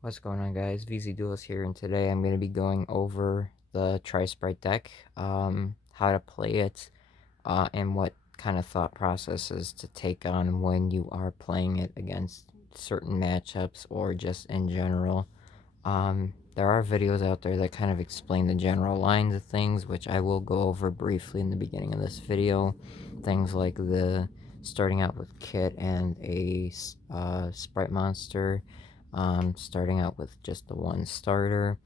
What's going on, guys? VZ Duelist here, and today I'm going to be going over the Tri-Sprite deck, how to play it, and what kind of thought processes to take on when you are playing it against certain matchups or just in general. There are videos out there that kind of explain the general lines of things, which I will go over briefly in the beginning of this video. Things like the starting out with kit and a Spright monster, starting out with just the one starter,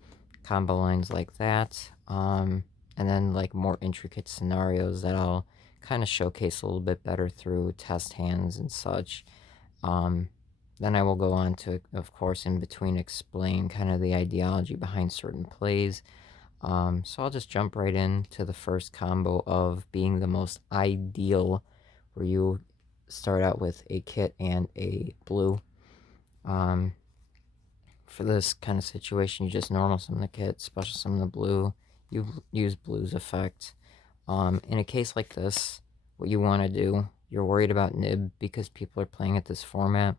combo lines like that, and then like more intricate scenarios that I'll kind of showcase a little bit better through test hands and such. Um, then I will go on to, of course, in between explain kind of the ideology behind certain plays. So I'll just jump right into the first combo of being the most ideal, where you start out with a kit and a blue. Um, for this kind of situation, you just normal summon the kit, special summon the blue. You use blue's effect. In a case like this, what you want to do, you're worried about nib because people are playing at this format.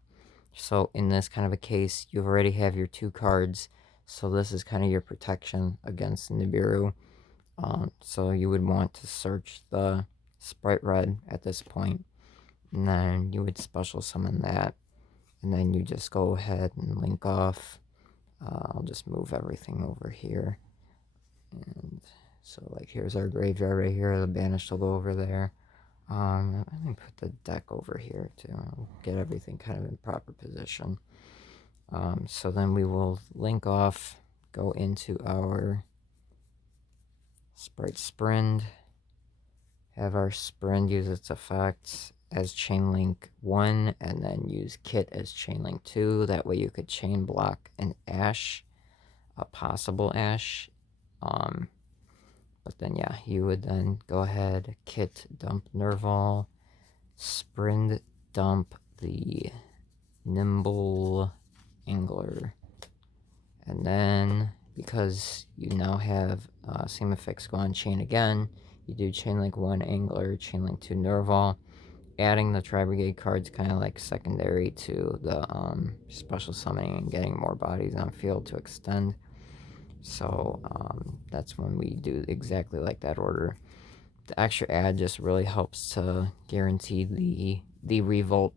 So in this kind of a case, you already have your two cards. So this is kind of your protection against Nibiru. So you would want to search the Spright Red at this point, and then you would special summon that, and then you just go ahead and link off. I'll just move everything over here, and so like here's our graveyard right here. The banished will go over there. Let me put the deck over here to get everything kind of in proper position. So then we will link off, go into our Spright Sprind, have our Sprind use its effects as chain link 1, and then use kit as chain link 2. That way you could chain block an Ash, a possible Ash. But then yeah, you would then go ahead, kit dump Nerval, Sprind dump the Nimble Angler, and then because you now have same effects go on chain again, you do chain link 1 Angler, chain link 2 Nerval. Adding the Tri-brigade cards kind of like secondary to the special summoning and getting more bodies on field to extend. So that's when we do exactly like that order. The extra add just really helps to guarantee the revolt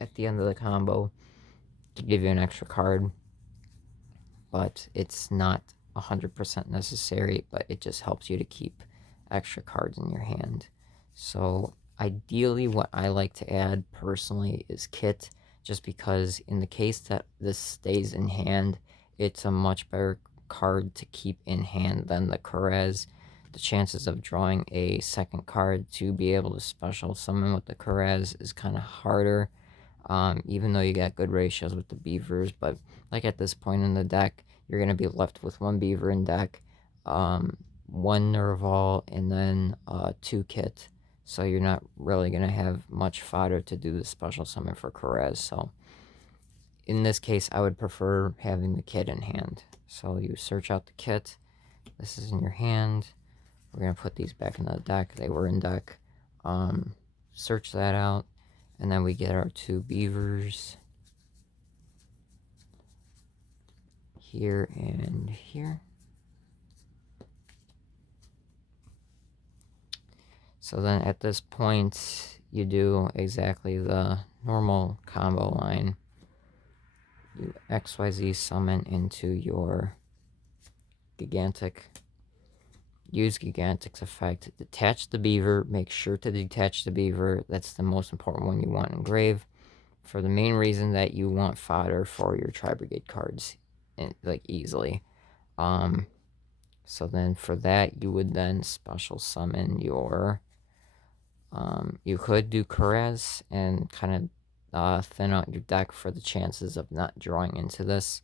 at the end of the combo to give you an extra card, but it's not 100% necessary, but it just helps you to keep extra cards in your hand. So ideally what I like to add personally is kit, just because in the case that this stays in hand, it's a much better card to keep in hand than the Karez. The chances of drawing a second card to be able to special summon with the Karez is kind of harder, even though you got good ratios with the beavers. But like at this point in the deck, you're going to be left with one beaver in deck, one Nerval, and then two kit. So you're not really going to have much fodder to do the special summon for Karez. So in this case, I would prefer having the kit in hand. So you search out the kit. This is in your hand. We're going to put these back in the deck. They were in deck. Search that out. And then we get our two beavers here and here. So then at this point, you do exactly the normal combo line. You XYZ summon into your Gigantic. Use Gigantic's effect. Detach the beaver. Make sure to detach the beaver. That's the most important one you want engrave, for the main reason that you want fodder for your Tri-brigade cards, like easily. So then for that, you would then special summon your you could do Karez and kind of thin out your deck for the chances of not drawing into this,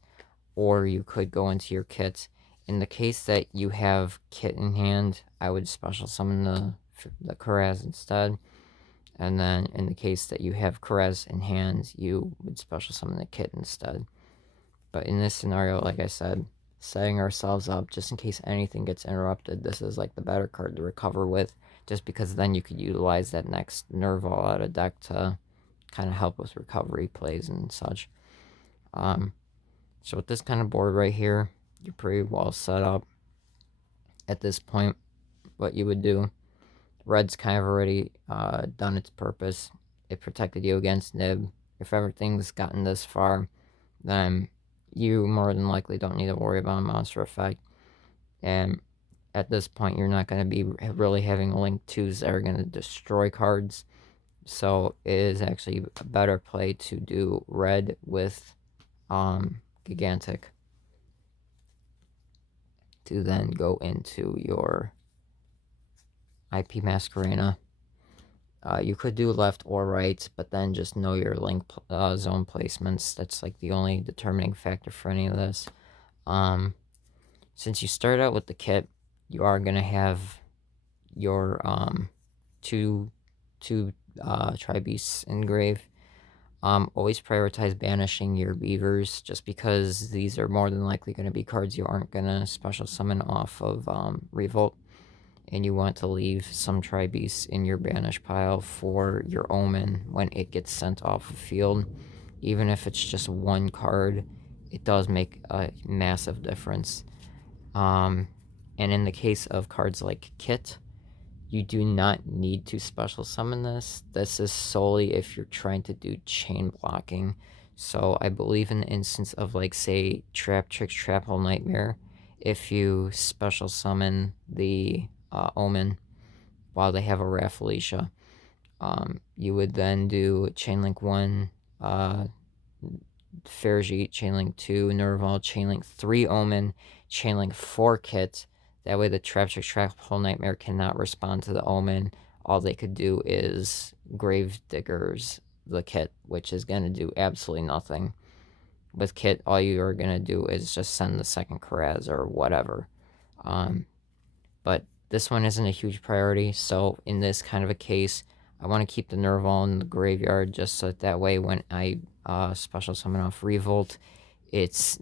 or you could go into your kit. In the case that you have kit in hand, I would special summon the Karez instead. And then in the case that you have Karez in hand, you would special summon the kit instead. But in this scenario, like I said, setting ourselves up just in case anything gets interrupted, this is like the better card to recover with, just because then you could utilize that next Nerval out of deck to kind of help with recovery plays and such. So with this kind of board right here, you're pretty well set up. At this point, what you would do, red's kind of already done its purpose. It protected you against nib. If everything's gotten this far, then you more than likely don't need to worry about a monster effect. And at this point, you're not going to be really having link 2s that are going to destroy cards. So it is actually a better play to do red with Gigantic to then go into your IP Masquerena. You could do left or right, but then just know your link zone placements. That's like the only determining factor for any of this. Since you start out with the kit, you are gonna have your two Tri-beasts engrave. Always prioritize banishing your beavers, just because these are more than likely going to be cards you aren't going to special summon off of Revolt, and you want to leave some Tri-beasts in your banish pile for your Omen when it gets sent off the field. Even if it's just one card, it does make a massive difference. And in the case of cards like Kit, you do not need to special summon this. This is solely if you're trying to do chain blocking. So I believe in the instance of, like, say, Trap Tricks, Trap Hole Nightmare, if you special summon the Omen while they have a Rafflesia, you would then do Chainlink 1, Ferrigite, Chainlink 2, Nerval, Chainlink 3 Omen, Chainlink 4 Kit. That way the Trap Trick Trap Hole Nightmare cannot respond to the Omen. All they could do is Grave Diggers the Kit, which is going to do absolutely nothing. With Kit, all you are going to do is just send the second Karaz or whatever. But this one isn't a huge priority, so in this kind of a case, I want to keep the Nerval in the graveyard just so that way when I special summon off Revolt, it's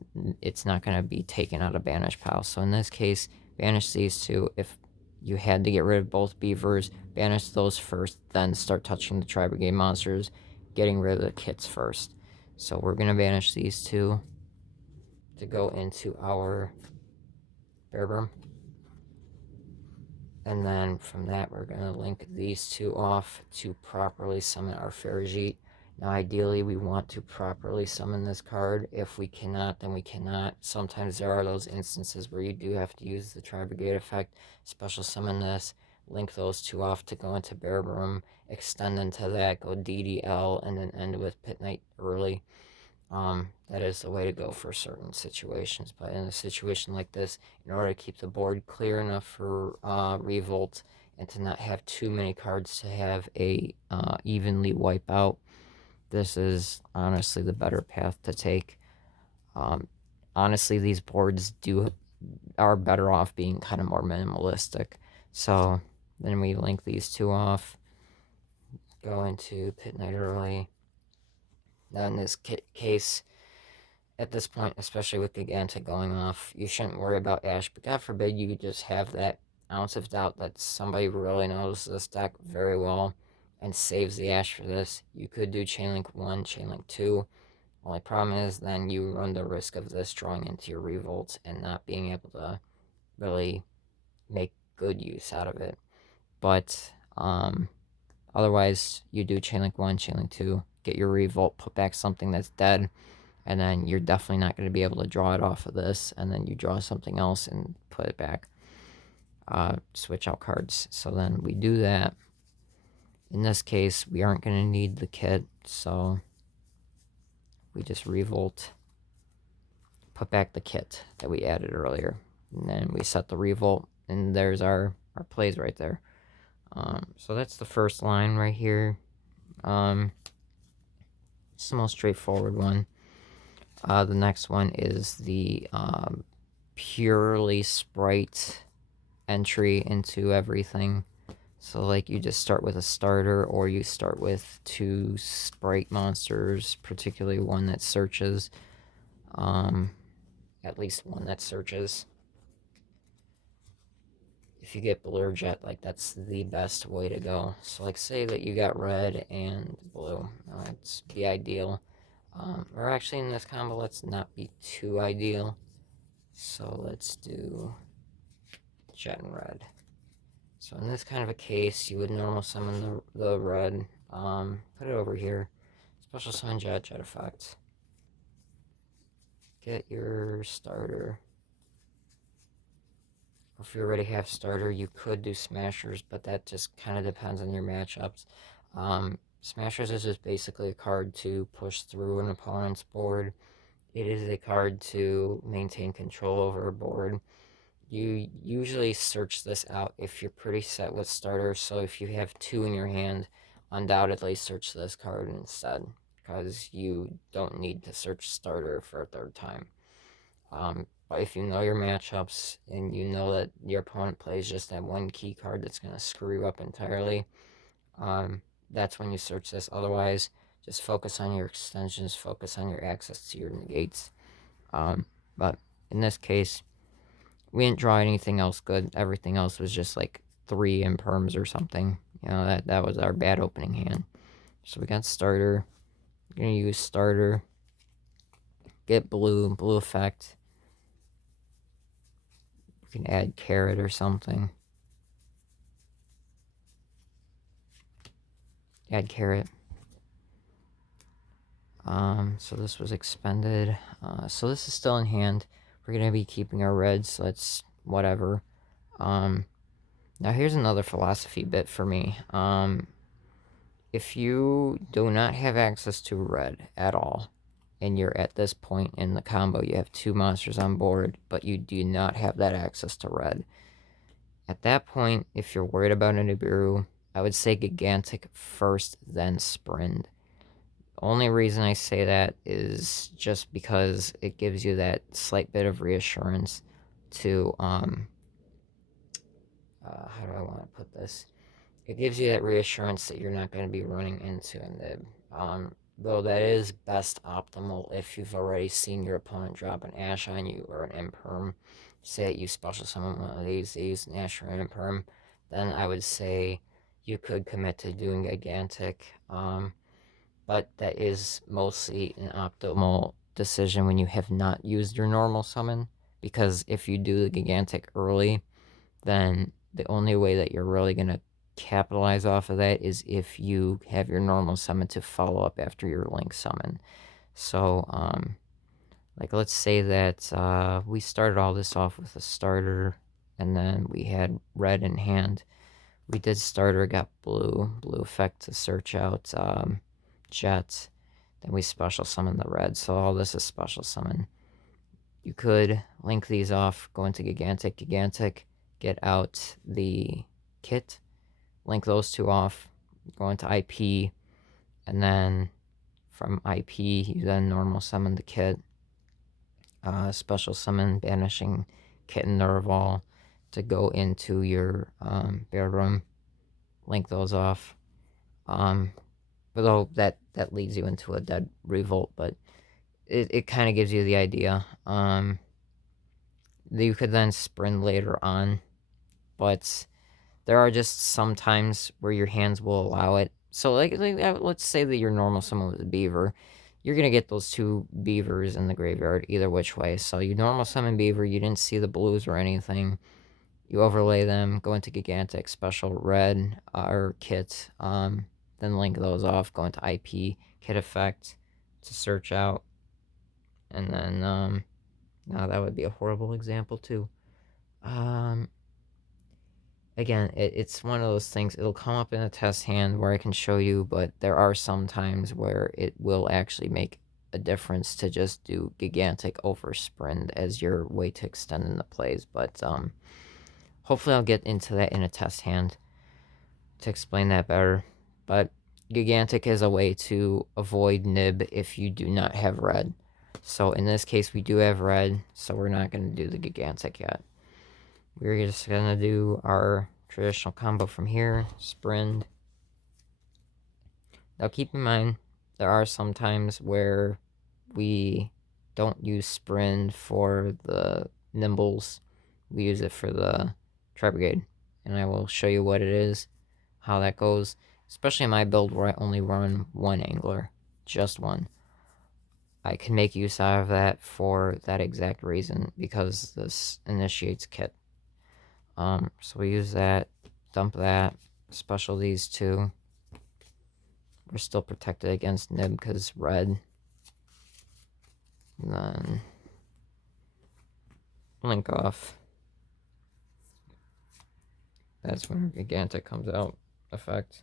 not going to be taken out of banish pile. So in this case, banish these two. If you had to get rid of both beavers, banish those first, then start touching the Tri-brigade monsters, getting rid of the kits first. So we're going to banish these two to go into our Bearbrum. And then from that, we're going to link these two off to properly summon our Ferrigite. Now, ideally, we want to properly summon this card. If we cannot, then we cannot. Sometimes there are those instances where you do have to use the Tri-brigade effect, special summon this, link those two off to go into Bearbrum, extend into that, go DDL, and then end with Pit Knight early. That is the way to go for certain situations. But in a situation like this, in order to keep the board clear enough for Revolt and to not have too many cards to have a evenly wipe out, this is honestly the better path to take. Honestly, these boards are better off being kind of more minimalistic. So then we link these two off, go into Pit Knight early. Now in this case, at this point, especially with Gigantic going off, you shouldn't worry about Ash, but God forbid you just have that ounce of doubt that somebody really knows this deck very well and saves the Ash for this. You could do Chainlink 1, Chainlink 2. Only problem is then you run the risk of this drawing into your Revolt and not being able to really make good use out of it. But otherwise, you do Chainlink 1, Chainlink 2, get your Revolt, put back something that's dead, and then you're definitely not going to be able to draw it off of this, and then you draw something else and put it back. Switch out cards. So then we do that. In this case, we aren't going to need the kit, so we just Revolt, put back the kit that we added earlier, and then we set the Revolt, and there's our plays right there. So that's the first line right here. It's the most straightforward one. The next one is the purely Spright entry into everything. So, like, you just start with a starter, or you start with 2 Spright monsters, particularly one that searches. At least one that searches. If you get blue or jet, like, that's the best way to go. So, like, say that you got red and blue. That's the ideal. Or actually in this combo, let's not be too ideal. So let's do jet and red. So in this kind of a case, you would normal summon the red, put it over here, special summon jet, jet effect. Get your starter. If you already have starter, you could do smashers, but that just kind of depends on your matchups. Smashers is just basically a card to push through an opponent's board. It is a card to maintain control over a board. You usually search this out if you're pretty set with starters, so if you have two in your hand, undoubtedly search this card instead, because you don't need to search starter for a third time. But if you know your matchups and you know that your opponent plays just that one key card that's going to screw you up entirely, that's when you search this. Otherwise, just focus on your extensions, focus on your access to your negates. But in this case, we didn't draw anything else good. Everything else was just like 3 imperms or something. You know, that was our bad opening hand. So we got starter. We're going to use starter. Get blue effect. We can add carrot or something. Add carrot. So this was expended. So this is still in hand. We're going to be keeping our reds, so that's whatever. Now here's another philosophy bit for me. If you do not have access to red at all, and you're at this point in the combo, you have 2 monsters on board, but you do not have that access to red. At that point, if you're worried about a Nibiru, I would say Gigantic first, then Sprint. The only reason I say that is just because it gives you that slight bit of reassurance to, how do I want to put this? It gives you that reassurance that you're not going to be running into a nib. Though that is best optimal if you've already seen your opponent drop an Ash on you or an Imperm. Say that you special summon one of these an Ash or an Imperm, then I would say you could commit to doing Gigantic. But that is mostly an optimal decision when you have not used your normal summon, because if you do the Gigantic early, then the only way that you're really going to capitalize off of that is if you have your normal summon to follow up after your link summon. So, like, let's say that we started all this off with a starter, and then we had red in hand. We did starter, got blue effect to search out jet. Then we special summon the red, so all this is special summon. You could link these off, go into Gigantic, get out the kit, link those 2 off, go into IP, and then from IP, you then normal summon the kit, special summon Banishing Kit and Nerval to go into your bear room, link those off. Although that leads you into a dead revolt, but it kind of gives you the idea. You could then sprint later on, but there are just some times where your hands will allow it. So like let's say that your normal summon was a beaver. You're going to get those 2 beavers in the graveyard either which way. So you normal summon beaver, you didn't see the blues or anything. You overlay them, go into Gigantic, special red or kit, then link those off, go into IP, kit effect to search out. And then, now that would be a horrible example too. Again, it's one of those things, it'll come up in a test hand where I can show you, but there are some times where it will actually make a difference to just do Gigantic over Sprint as your way to extend in the plays. But hopefully I'll get into that in a test hand to explain that better. But Gigantic is a way to avoid nib if you do not have red. So in this case, we do have red, so we're not going to do the Gigantic yet. We're just going to do our traditional combo from here, Sprint. Now keep in mind, there are some times where we don't use Sprint for the Nimbles. We use it for the Tri-brigade. And I will show you what it is, how that goes. Especially in my build where I only run 1 angler. Just 1. I can make use out of that for that exact reason, because this initiates kit. So we use that, dump that, special these two. We're still protected against nib because red. And then link off. That's when Gigantic comes out effect.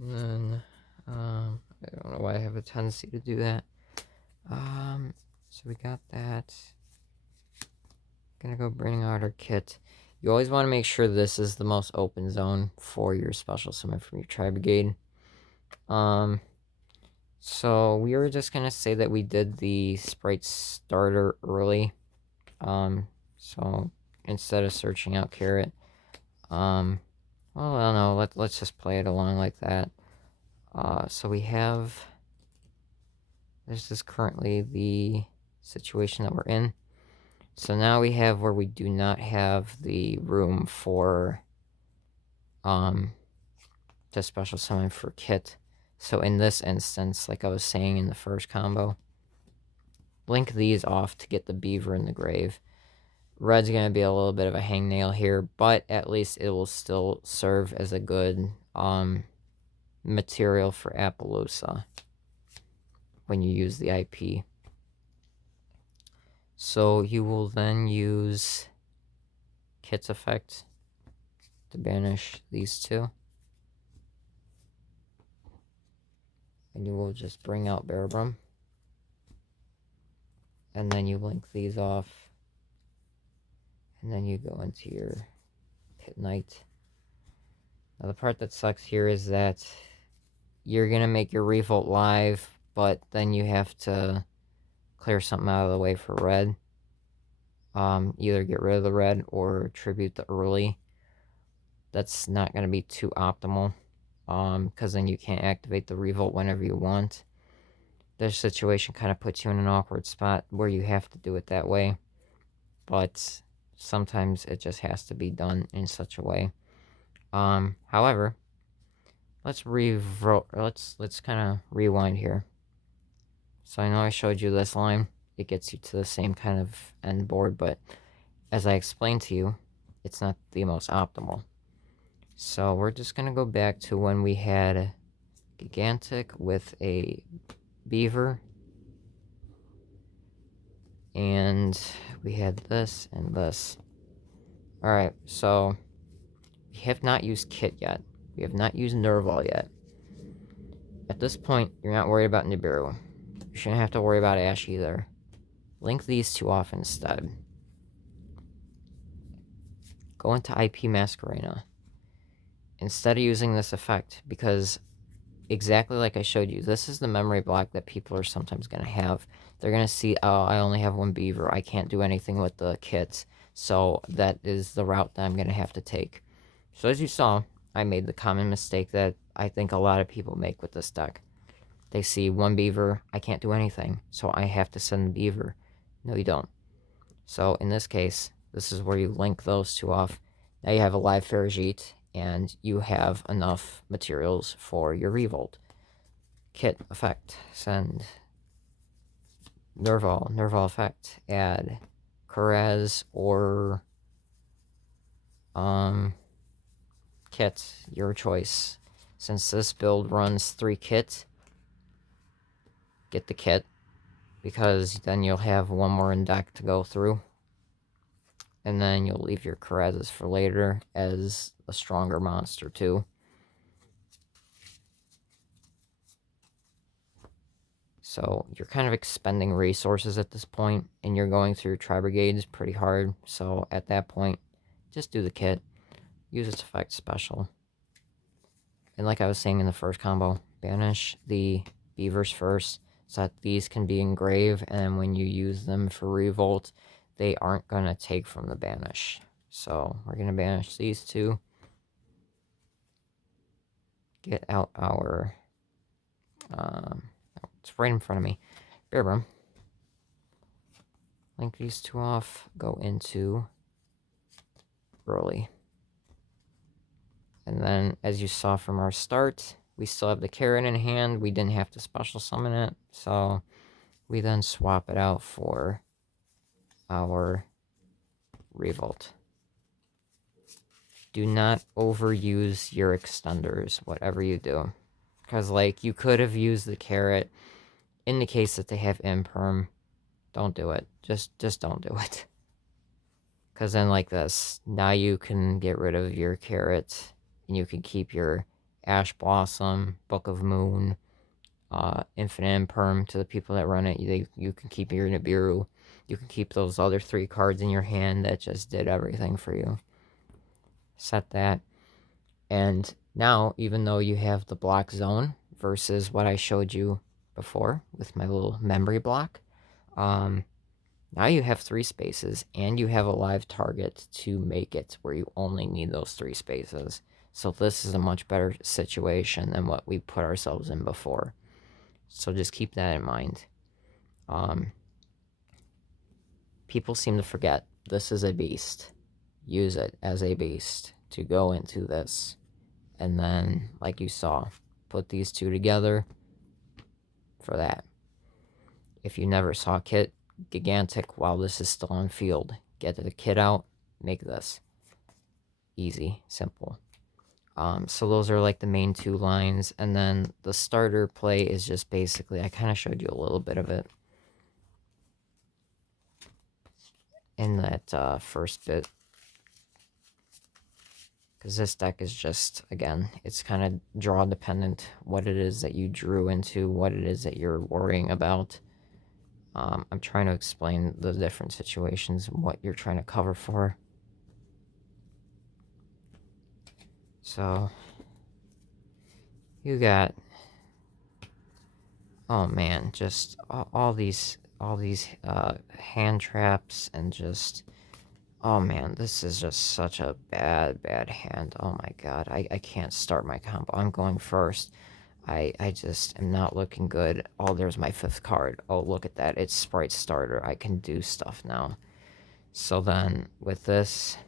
And then I don't know why I have a tendency to do that. So we got that. Gonna go bring out our kit. You always want to make sure this is the most open zone for your special summon from your Tri-brigade. So we were just gonna say that we did the Spright starter early. So instead of searching out Carrot, well, I don't know. Let's just play it along like that. So we have. This is currently the situation that we're in. So now we have where we do not have the room for to special summon for kit. So in this instance, like I was saying in the first combo, link these off to get the beaver in the grave. Red's going to be a little bit of a hangnail here, but at least it will still serve as a good material for Appaloosa when you use the IP. So you will then use Kit's effect to banish these two. And you will just bring out Bearbrum. And then you link these off. And then you go into your Pit Knight. Now the part that sucks here is that you're going to make your Revolt live, but then you have to clear something out of the way for red. Either get rid of the red or tribute the early. That's not going to be too optimal, because then you can't activate the Revolt whenever you want. This situation kind of puts you in an awkward spot where you have to do it that way, but sometimes it just has to be done in such a way. However, let's kind of rewind here. So I know I showed you this line. It gets you to the same kind of end board, but as I explained to you, it's not the most optimal. So we're just going to go back to when we had Gigantic with a Beaver. And we had this and this. Alright, so we have not used Kit yet. We have not used Nerval yet. At this point, you're not worried about Nibiru. You shouldn't have to worry about Ash either. Link these two off instead. Go into IP Masquerena. Instead of using this effect, because exactly like I showed you, this is the memory block that people are sometimes going to have. They're going to see, oh, I only have one Beaver. I can't do anything with the kits. So that is the route that I'm going to have to take. So as you saw, I made the common mistake that I think a lot of people make with this deck. They see one Beaver, I can't do anything, so I have to send the Beaver. No, you don't. So in this case, this is where you link those two off. Now you have a live Ferrigite, and you have enough materials for your Revolt. Kit effect, send. Nerval effect, add Karez or Kit, your choice. Since this build runs 3 kits, get the Kit, because then you'll have one more in deck to go through. And then you'll leave your Karezes for later as a stronger monster too. So you're kind of expending resources at this point, and you're going through Tri-brigades pretty hard. So at that point, just do the kit. Use its effect special. And like I was saying in the first combo, banish the beavers first, so that these can be engraved, and when you use them for Revolt, they aren't going to take from the banish. So we're going to banish these two. Get out our... it's right in front of me. Bearbrum. Link these two off. Go into early. And then, as you saw from our start, we still have the carrot in hand. We didn't have to special summon it, so we then swap it out for our Revolt. Do not overuse your extenders, whatever you do. Because, like, you could have used the carrot in the case that they have imperm. Don't do it. Just don't do it. Because then, like this, now you can get rid of your carrot, and you can keep your Ash Blossom, Book of Moon, Infinite Imperm to the people that run it. You can keep your Nibiru. You can keep those other 3 cards in your hand that just did everything for you. Set that. And now, even though you have the block zone versus what I showed you before with my little memory block, now you have 3 spaces, and you have a live target to make it where you only need those 3 spaces. So this is a much better situation than what we put ourselves in before. So just keep that in mind. People seem to forget this is a beast. Use it as a beast to go into this. And then, like you saw, put these 2 together for that. If you never saw Kit Gigantic while this is still on field, get the kit out, make this. Easy, simple. So those are like the main 2 lines, and then the starter play is just basically, I kind of showed you a little bit of it in that first bit. Because this deck is just, again, it's kind of draw dependent, what it is that you drew into, what it is that you're worrying about. I'm trying to explain the different situations and what you're trying to cover for. So, you got, oh man, just all these hand traps, and just, oh man, this is just such a bad hand. Oh my god, I can't start my combo. I'm going first. I just am not looking good. Oh, there's my 5th card. Oh, look at that. It's Spright starter. I can do stuff now. So then, with this,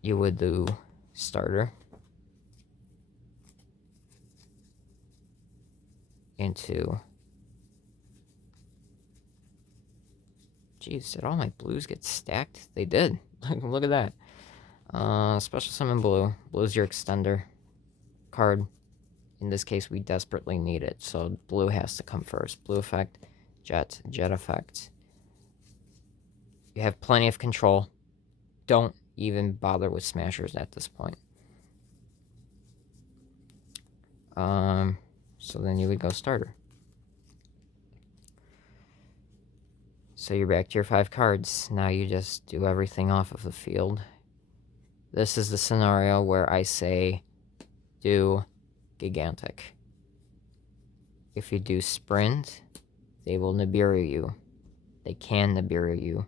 you would do starter into... Jeez, did all my blues get stacked? They did. Look at that. Special summon blue. Blue's your extender card. In this case, we desperately need it, so blue has to come first. Blue effect, jet effect. You have plenty of control. Don't even bother with smashers at this point. So then you would go starter. So you're back to your 5 cards. Now you just do everything off of the field. This is the scenario where I say do Gigantic. If you do Sprint, they will Nibiru you. They can Nibiru you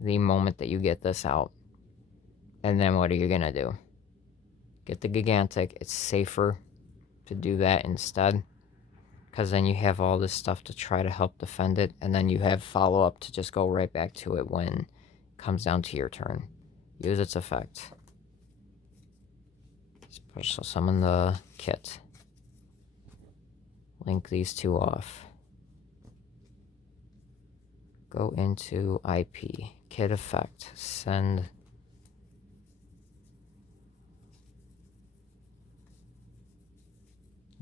the moment that you get this out. And then what are you gonna do? Get the Gigantic. It's safer to do that instead, because then you have all this stuff to try to help defend it, and then you have follow-up to just go right back to it when it comes down to your turn. Use its effect. Special summon the kit. Link these 2 off. Go into IP. Kit effect. Send...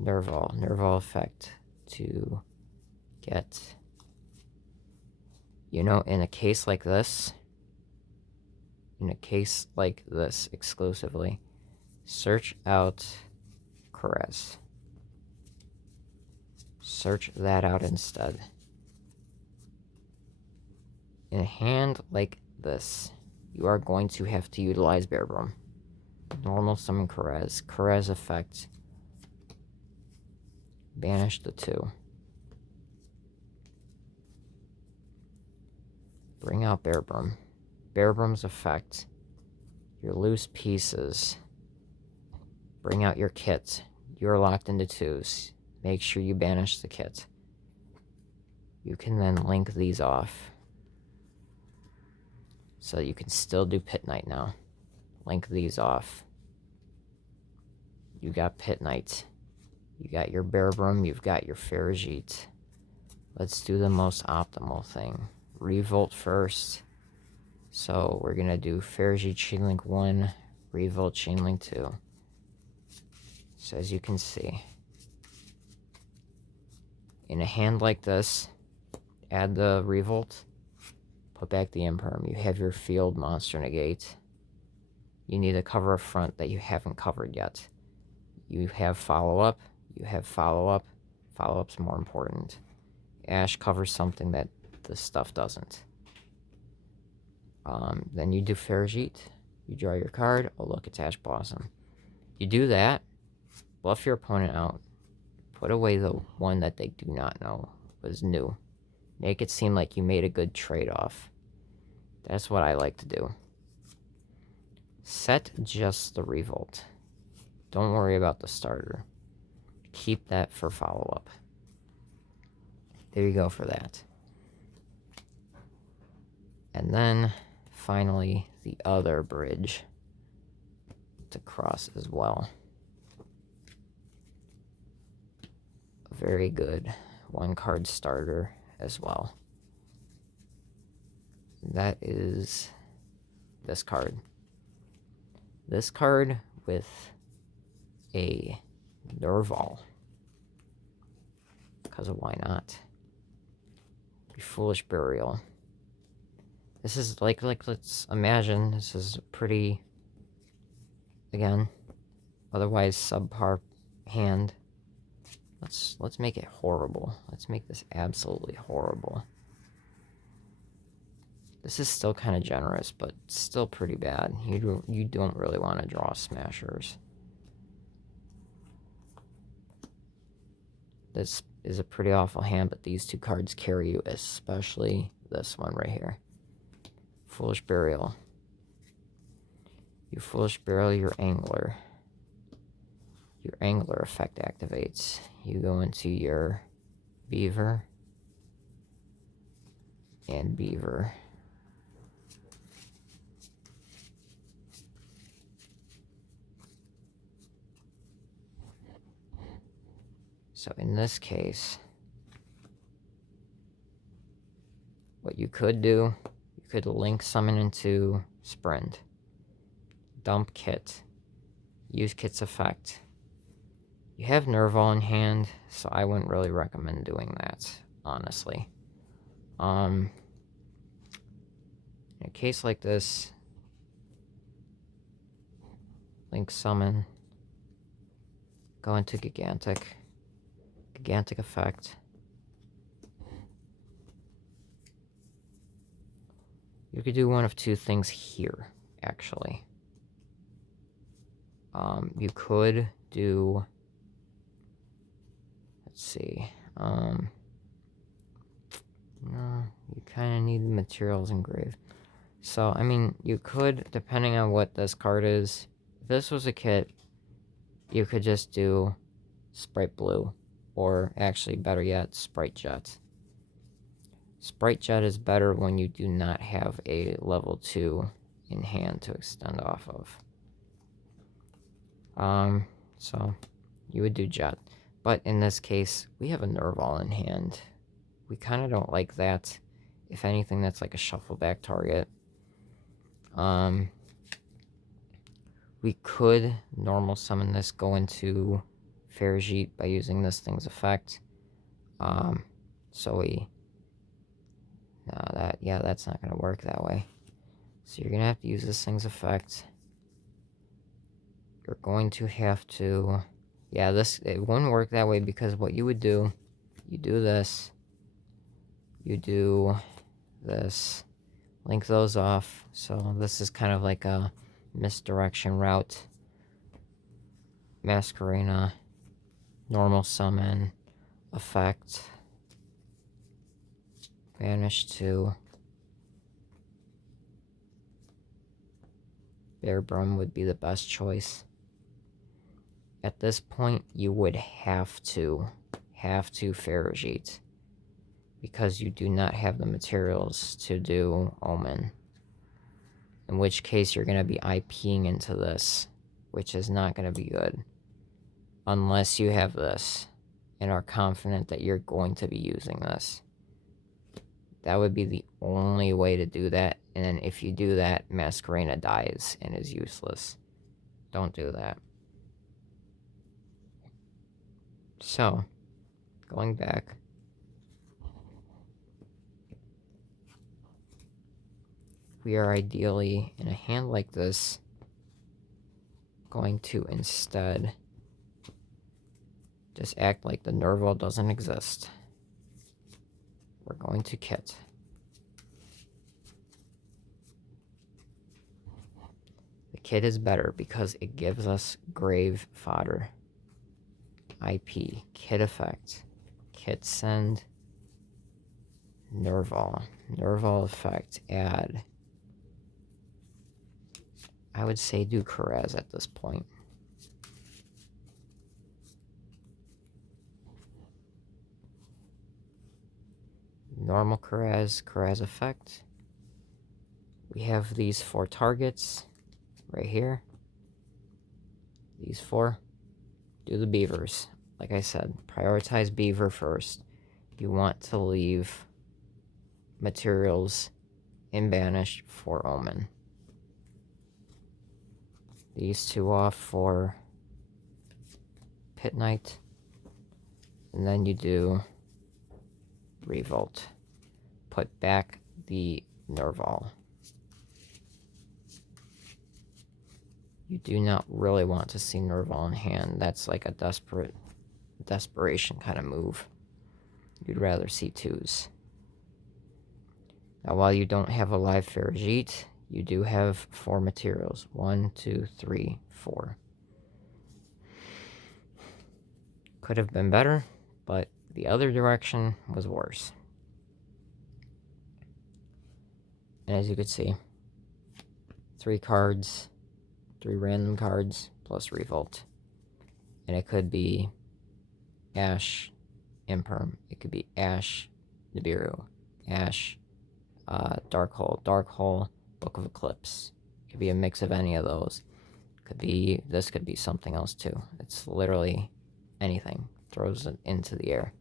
Nerval effect to get... You know, in a case like this exclusively, search out Caress. Search that out instead. In a hand like this, you are going to have to utilize Bearbrum. Normal summon Caress. Caress effect. Banish the 2. Bring out Bearbrum. Bearbrum's effect. Your loose pieces. Bring out your kit. You're locked into 2s. Make sure you banish the kit. You can then link these off. So you can still do Pit Knight now. Link these off. you got Pit Knight, you got your Bear Brum, you've got your Ferrigite. Let's do the most optimal thing. Revolt first. So we're gonna do Ferrigite Chainlink 1, Revolt Chainlink 2. So as you can see, in a hand like this, add the Revolt, put back the Imperm. You have your Field Monster Negate. You need to cover a front that you haven't covered yet. You have follow-up, you have follow-up. Follow-up's more important. Ash covers something that this stuff doesn't. Then you do Ferrigite, you draw your card, oh look, it's Ash Blossom. You do that, bluff your opponent out, put away the one that they do not know was new. Make it seem like you made a good trade-off. That's what I like to do. Set just the Revolt. Don't worry about the starter. Keep that for follow-up. There you go for that. And then, finally, the other bridge to cross as well. A very good one-card starter as well. That is this card. This card with a Nerval. Because of why not? Your Foolish Burial. This is like let's imagine this is a pretty, again, otherwise subpar hand. Let's make it horrible. Let's make this absolutely horrible. This is still kind of generous, but still pretty bad. You don't really want to draw smashers. This is a pretty awful hand, but these two cards carry you, especially this one right here. Foolish Burial. You Foolish Burial your Angler. Your Angler effect activates. You go into your Beaver and Beaver. So in this case, what you could do, you could link summon into Sprint, dump Kit, use Kit's effect. You have Nerval in hand, so I wouldn't really recommend doing that, honestly. In a case like this, link summon, go into Gigantic effect. You could do one of two things here, actually. You could do, let's see, no, you kind of need the materials engraved. So, I mean, you could, depending on what this card is, if this was a kit, you could just do Spright Blue. Or actually, better yet, Spright Jet. Spright Jet is better when you do not have a level 2 in hand to extend off of. So you would do Jet. But in this case, we have a Nerval in hand. We kind of don't like that. If anything, that's like a shuffle back target. We could normal summon this, go into Ferrigite by using this thing's effect. So we... No, that's not going to work that way. So you're going to have to use this thing's effect. You're going to have to... Yeah, it wouldn't work that way because what you would do, you do this, you do this, link those off. So this is kind of like a misdirection route. Masquerena, normal summon, effect, banish 2. Bear Brum would be the best choice. At this point, you would have to Ferrigite, because you do not have the materials to do Omen. In which case, you're going to be IPing into this, which is not going to be good. unless you have this and are confident that you're going to be using this. That would be the only way to do that, and then if you do that, Masquerena dies and is useless. Don't do that. So, going back, we are ideally, in a hand like this, going to instead just act like the Nerval doesn't exist. We're going to kit. The kit is better because it gives us grave fodder. IP, kit effect, kit send, Nerval effect, add. I would say do Karaz at this point. Normal Karaz effect. We have these 4 targets right here. These 4. Do the beavers. Like I said, prioritize beaver first. You want to leave materials in banished for Omen. These 2 off for Pit Knight. And then you do Revolt. Put back the Nerval. You do not really want to see Nerval in hand. That's like a desperation kind of move. You'd rather see 2s. Now, while you don't have a live Ferrigite, you do have 4 materials. 1, 2, 3, 4. Could have been better, but the other direction was worse. And as you could see, 3 cards, 3 random cards, plus Revolt. And it could be Ash, Imperm. It could be Ash, Nibiru. Ash, Dark Hole, Book of Eclipse. It could be a mix of any of those. This could be something else too. It's literally anything. Throws it into the air.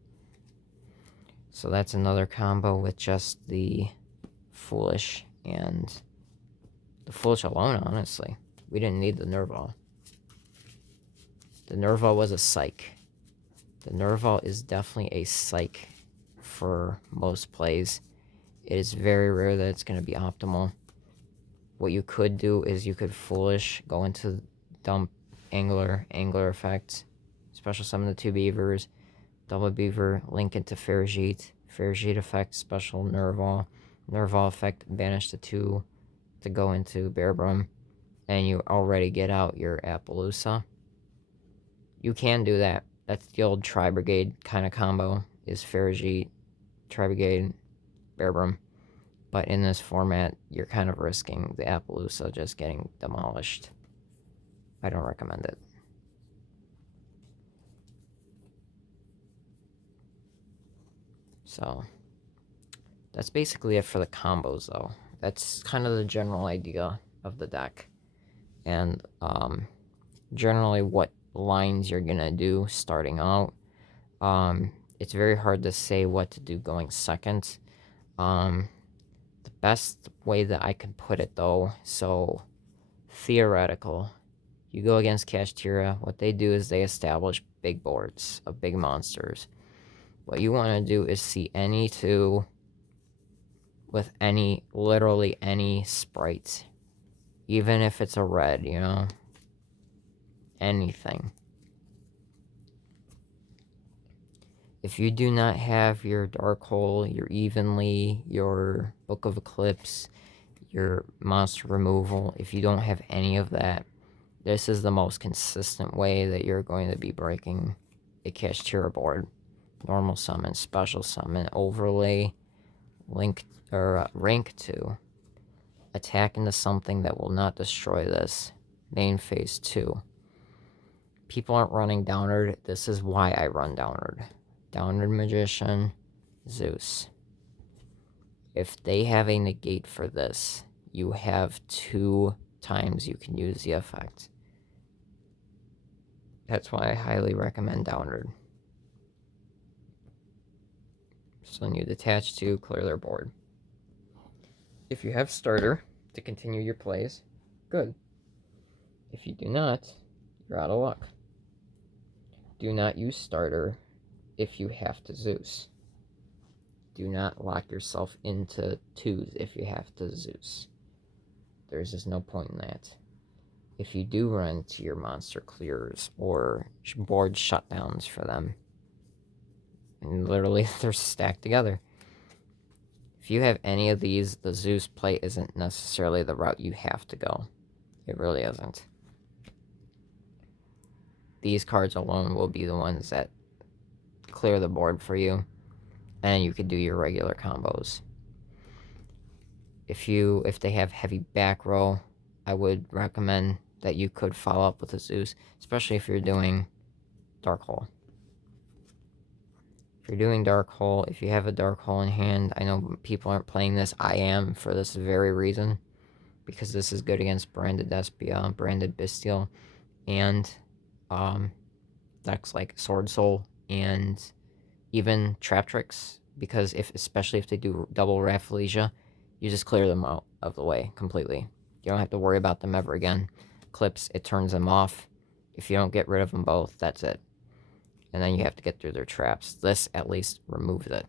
So that's another combo with just the Foolish and the Foolish alone, honestly. We didn't need the Nerval. The Nerval was a psych. The Nerval is definitely a psych for most plays. It is very rare that it's going to be optimal. What you could do is you could Foolish, go into dump Angler effect, special summon the 2 beavers, double beaver, link into Ferrigite effect, special Nerval effect, banish the 2 to go into Bearbrum, and you already get out your Appaloosa. You can do that. That's the old Tri-brigade kind of combo, is Ferrigite, Tri-brigade, Bearbrum. But in this format, you're kind of risking the Appaloosa just getting demolished. I don't recommend it. So, that's basically it for the combos, though. That's kind of the general idea of the deck. And, generally what lines you're gonna do starting out. It's very hard to say what to do going second. The best way that I can put it, though, so theoretical, you go against Kashtira, what they do is they establish big boards of big monsters. What you want to do is see any 2 with literally any Spright. Even if it's a red, you know? Anything. If you do not have your Dark Hole, your Evenly, your Book of Eclipse, your monster removal, if you don't have any of that, this is the most consistent way that you're going to be breaking a Kashtira board. Normal summon, special summon, overlay, rank 2. Attack into something that will not destroy this. Main phase 2. People aren't running Downward. This is why I run Downward. Downward Magician, Zeus. If they have a negate for this, you have 2 times you can use the effect. That's why I highly recommend downward. So when you detach to clear their board. If you have starter to continue your plays, good. If you do not, you're out of luck. Do not use starter if you have to Zeus. Do not lock yourself into twos if you have to Zeus. There's just no point in that. If you do run into your monster clears or board shutdowns for them, and literally they're stacked together. If you have any of these, the Zeus play isn't necessarily the route you have to go. It really isn't. These cards alone will be the ones that clear the board for you, and you could do your regular combos. If they have heavy back row, I would recommend that you could follow up with a Zeus, especially if you're doing Dark Hole. If you're doing Dark Hole, if you have a Dark Hole in hand, I know people aren't playing this. I am for this very reason, because this is good against Branded Despia, Branded Bestial, and decks like Sword Soul and even Trap Tricks, because especially if they do double Rafflesia, you just clear them out of the way completely. You don't have to worry about them ever again. Clips, it turns them off. If you don't get rid of them both, that's it. And then you have to get through their traps. This at least removes it.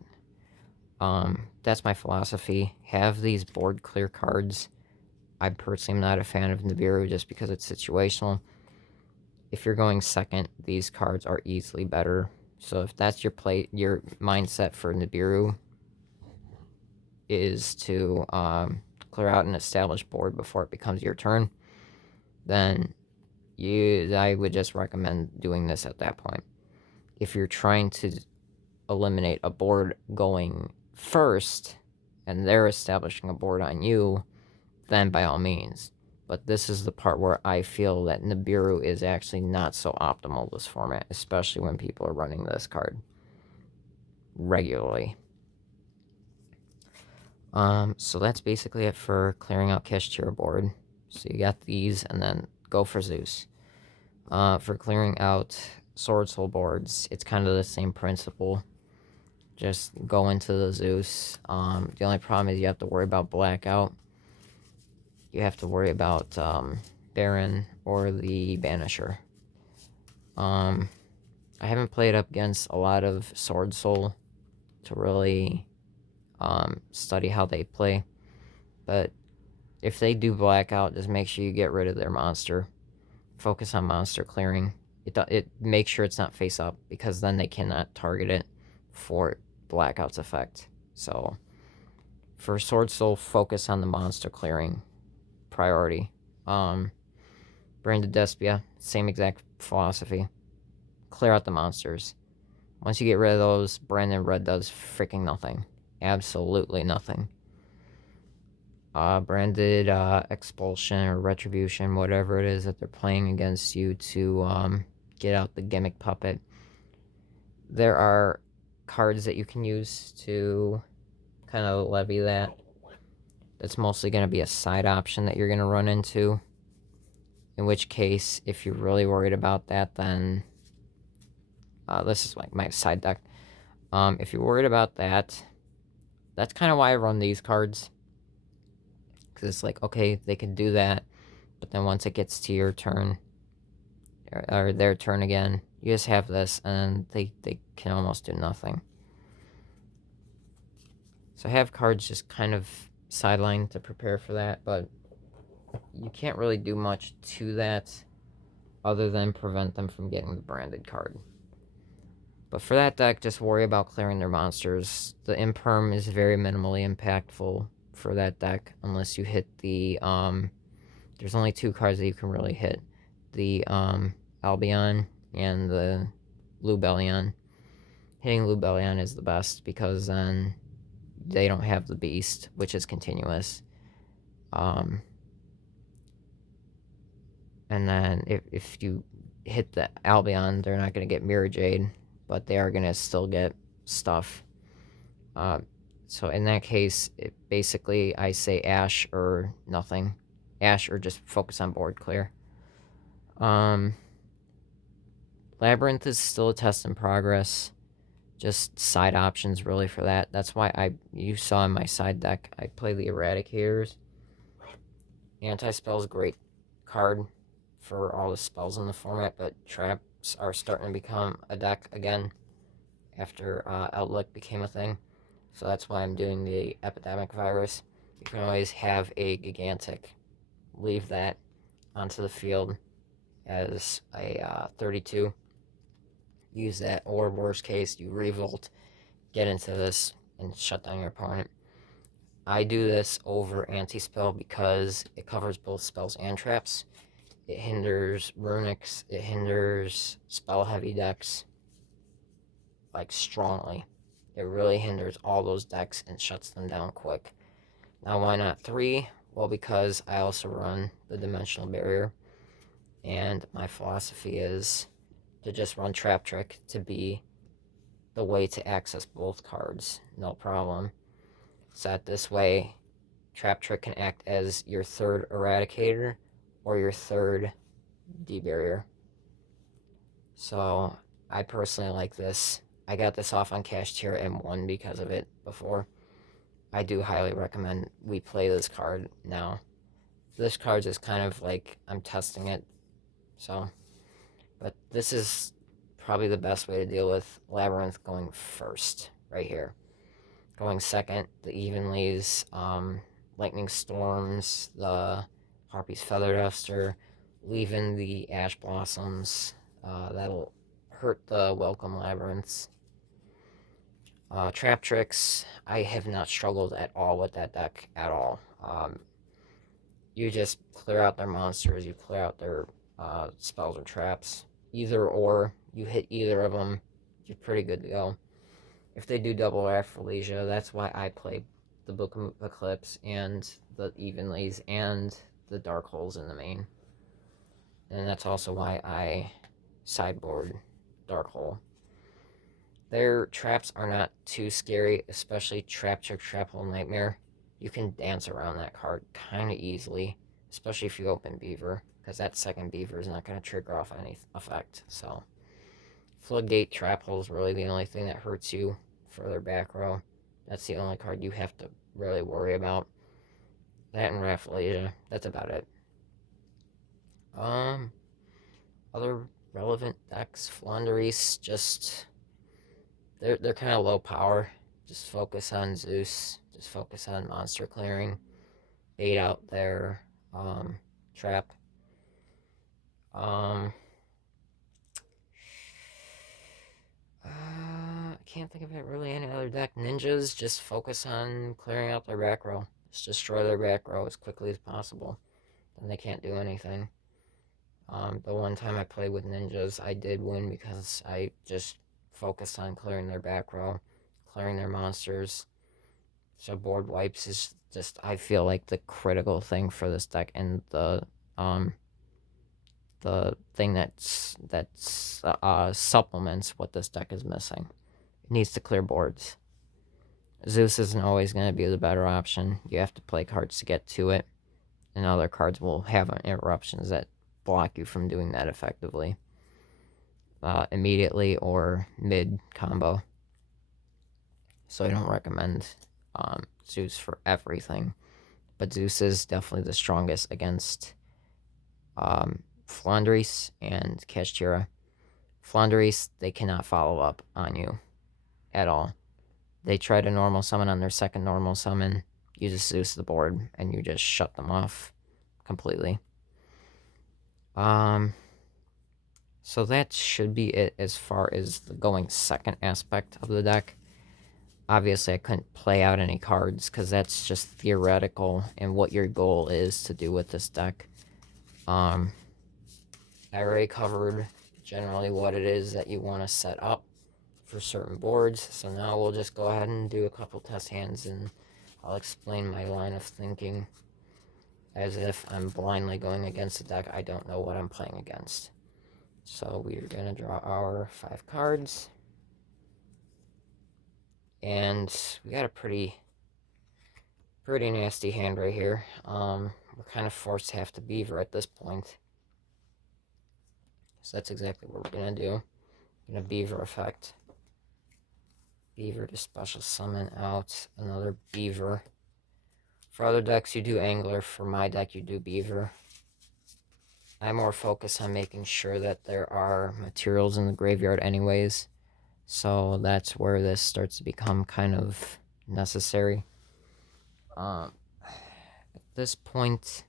That's my philosophy. Have these board clear cards. I personally am not a fan of Nibiru just because it's situational. If you're going second, these cards are easily better. So if that's your mindset for Nibiru is to clear out an established board before it becomes your turn, then I would just recommend doing this at that point. If you're trying to eliminate a board going first and they're establishing a board on you, then by all means. But this is the part where I feel that Nibiru is actually not so optimal this format, especially when people are running this card regularly. So that's basically it for clearing out Kashtira board. So you got these, and then go for Zeus. For clearing out Sword Soul boards, it's kind of the same principle. Just go into the Zeus. The only problem is you have to worry about Blackout. You have to worry about Baron or the Banisher. I haven't played up against a lot of Sword Soul to really study how they play, but if they do Blackout, just make sure you get rid of their monster. Focus on monster clearing. It makes sure it's not face up, because then they cannot target it for Blackout's effect. So for Sword Soul, focus on the monster clearing priority. Branded Despia, same exact philosophy. Clear out the monsters. Once you get rid of those, Branded Red does freaking nothing. Absolutely nothing. Branded Expulsion or Retribution, whatever it is that they're playing against you to get out the Gimmick Puppet. There are cards that you can use to kind of levy that. That's mostly going to be a side option that you're going to run into. In which case, if you're really worried about that, then this is like my side deck. If you're worried about that, that's kind of why I run these cards. Because it's like, okay, they can do that, but then once it gets to your turn, or their turn again, you just have this, and they can almost do nothing. So I have cards just kind of sidelined to prepare for that, but you can't really do much to that other than prevent them from getting the branded card. But for that deck, just worry about clearing their monsters. The Imperm is very minimally impactful for that deck, unless you hit the, there's only two cards that you can really hit. The, Albion and the Lubellion. Hitting Lubellion is the best, because then they don't have the Beast, which is continuous. And then if you hit the Albion, they're not going to get Mirror Jade, but they are going to still get stuff. So in that case, basically I say Ash or nothing. Ash or just focus on board clear. Labyrinth is still a test in progress. Just side options really for that. That's why you saw in my side deck, I play the Eradicators. Anti-spell is a great card for all the spells in the format, but traps are starting to become a deck again after Outlook became a thing. So that's why I'm doing the Epidemic Virus. You can always have a Gigantic. Leave that onto the field as a 32. Use that, or worst case, you revolt, get into this, and shut down your opponent. I do this over anti-spell because it covers both spells and traps. It hinders runics, it hinders spell-heavy decks, like, strongly. It really hinders all those decks and shuts them down quick. Now, why not 3? Well, because I also run the Dimensional Barrier, and my philosophy is to just run Trap Trick to be the way to access both cards, no problem. So that this way, Trap Trick can act as your third Eradicator or your third D-Barrier. So, I personally like this. I got this off on Cash Tier M1 because of it before. I do highly recommend we play this card now. This card is kind of like I'm testing it, so. But this is probably the best way to deal with Labyrinth going first, right here. Going second, the Evenleys, Lightning Storms, the Harpy's Feather Duster, leaving the Ash Blossoms. That'll hurt the Welcome Labyrinths. Trap Tricks, I have not struggled at all with that deck at all. You just clear out their monsters, you clear out their spells or traps. Either or, you hit either of them, you're pretty good to go. If they do double Rafflesia, that's why I play the Book of Eclipse and the Evenleys and the Dark Holes in the main. And that's also why I sideboard Dark Hole. Their traps are not too scary, especially Trap Trick, Trap Hole, Nightmare. You can dance around that card kind of easily, especially if you open Beaver, because that second Beaver is not going to trigger off any effect. So, Floodgate, Trap Hole is really the only thing that hurts you for their back row. That's the only card you have to really worry about. That and Rafflesia, that's about it. Other relevant decks, Flaunderies, just they're kind of low power. Just focus on Zeus. Just focus on monster clearing. Bait out their trap. I can't think of it really any other deck. Ninjas, just focus on clearing out their back row. Just destroy their back row as quickly as possible. Then they can't do anything. The one time I played with ninjas, I did win because I just focused on clearing their back row, clearing their monsters. So board wipes is just, I feel like, the critical thing for this deck, and the thing that's supplements what this deck is missing. It needs to clear boards. Zeus isn't always going to be the better option. You have to play cards to get to it, and other cards will have interruptions that block you from doing that effectively. Immediately or mid combo. So I don't recommend Zeus for everything, but Zeus is definitely the strongest against Flaunderies and Kashtira. Flaunderies, they cannot follow up on you at all. They try to normal summon on their second normal summon, use Zeus the board, and you just shut them off completely. So that should be it as far as the going second aspect of the deck. Obviously, I couldn't play out any cards because that's just theoretical and what your goal is to do with this deck. I already covered generally what it is that you want to set up for certain boards. So now we'll just go ahead and do a couple test hands, and I'll explain my line of thinking as if I'm blindly going against a deck I don't know what I'm playing against. So we're going to draw our 5 cards. And we got a pretty nasty hand right here. We're kind of forced to have to Beaver at this point. So that's exactly what we're going to do. I'm going to beaver effect. Beaver to special summon out another beaver. For other decks, you do angler. For my deck, you do beaver. I more focus on making sure that there are materials in the graveyard anyways. So that's where this starts to become kind of necessary. At this point,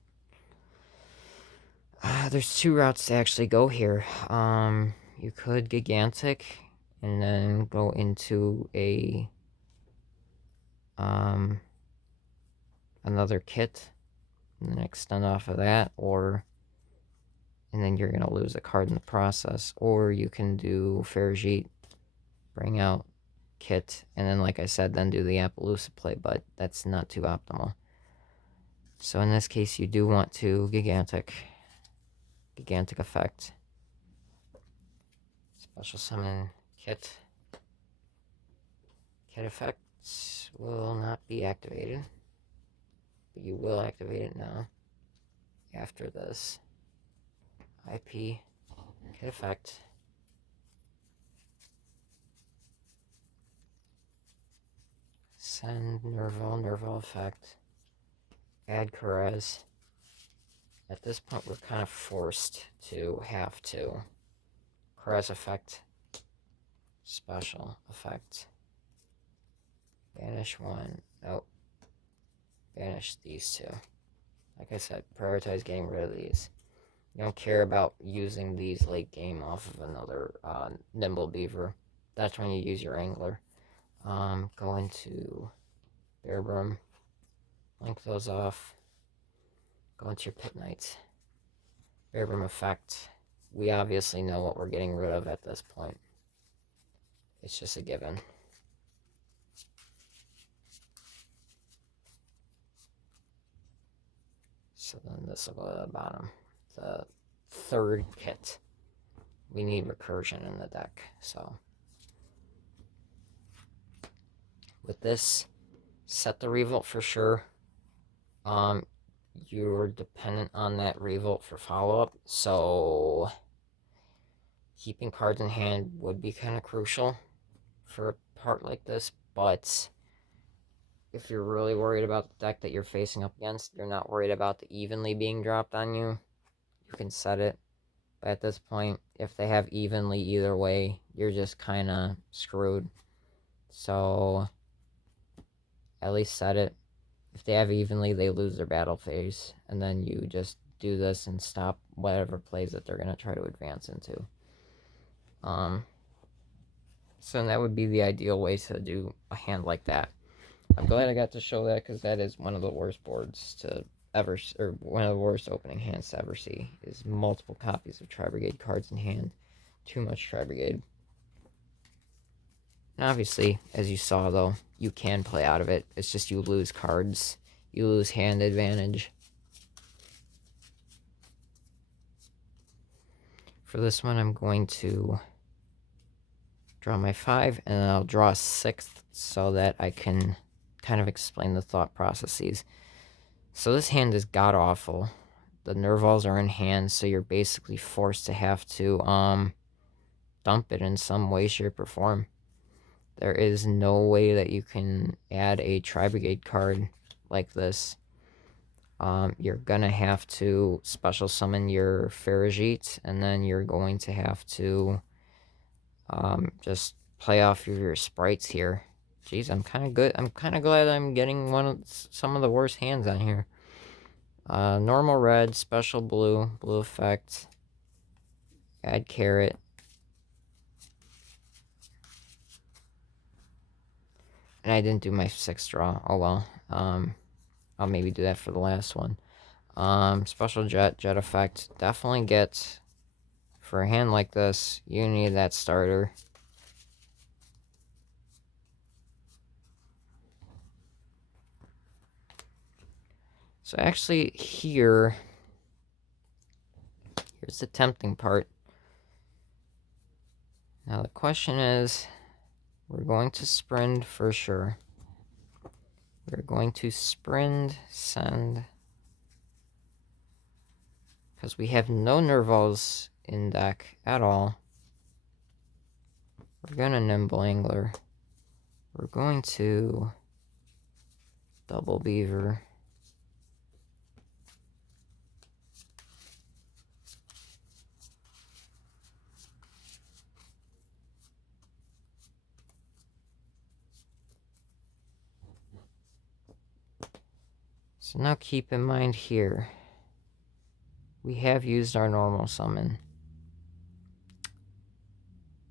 there's two routes to actually go here. You could Gigantic and then go into a another kit and then extend off of that, and then you're gonna lose a card in the process. Or you can do Farajit, bring out kit, and then like I said, then do the Appaloosa play, but that's not too optimal. So in this case, you do want to Gigantic effect. Special summon kit. Kit effects will not be activated, but you will activate it now. After this, IP kit effect. Send Nerval effect. Add Karez. At this point, we're kind of forced to have to. Karez effect. Special effect. Banish one. Nope. Banish these two. Like I said, prioritize getting rid of these. You don't care about using these late game off of another Nimble Beaver. That's when you use your Angler. Go into Bear Brim. Link those off. Go into your Pit Knight. Bear Brim effect. We obviously know what we're getting rid of at this point. It's just a given. So then this will go to the bottom. The third kit. We need recursion in the deck, so. With this, set the revolt for sure. You're dependent on that revolt for follow-up, so keeping cards in hand would be kind of crucial for a part like this, but if you're really worried about the deck that you're facing up against, you're not worried about the evenly being dropped on you, you can set it. But at this point, if they have evenly either way, you're just kind of screwed. So at least set it. If they have evenly, they lose their battle phase, and then you just do this and stop whatever plays that they're going to try to advance into. So that would be the ideal way to do a hand like that. I'm glad I got to show that, because that is one of the worst boards to ever, or one of the worst opening hands to ever see, is multiple copies of Tri-brigade cards in hand. Too much Tri-brigade. And obviously, as you saw though, you can play out of it. It's just you lose cards. You lose hand advantage. For this one, I'm going to draw my 5, and then I'll draw a 6th so that I can kind of explain the thought processes. So this hand is god-awful. The Nervals are in hand, so you're basically forced to have to dump it in some way, shape, or form. There is no way that you can add a Tri-brigade card like this. You're gonna have to special summon your Farajit, and then you're going to have to just play off your sprites here. Jeez, I'm kind of good. I'm kind of glad I'm getting some of the worst hands on here. Normal red, special blue, blue effect. Add carrot. And I didn't do my 6th draw. Oh well. I'll maybe do that for the last one. Special jet effect. Definitely get, for a hand like this, you need that starter. So actually here's the tempting part. Now the question is, we're going to sprint for sure. We're going to sprint, send, because we have no Nervals in deck at all. We're gonna Nimble Angler. We're going to Double Beaver. So now keep in mind here, we have used our normal summon.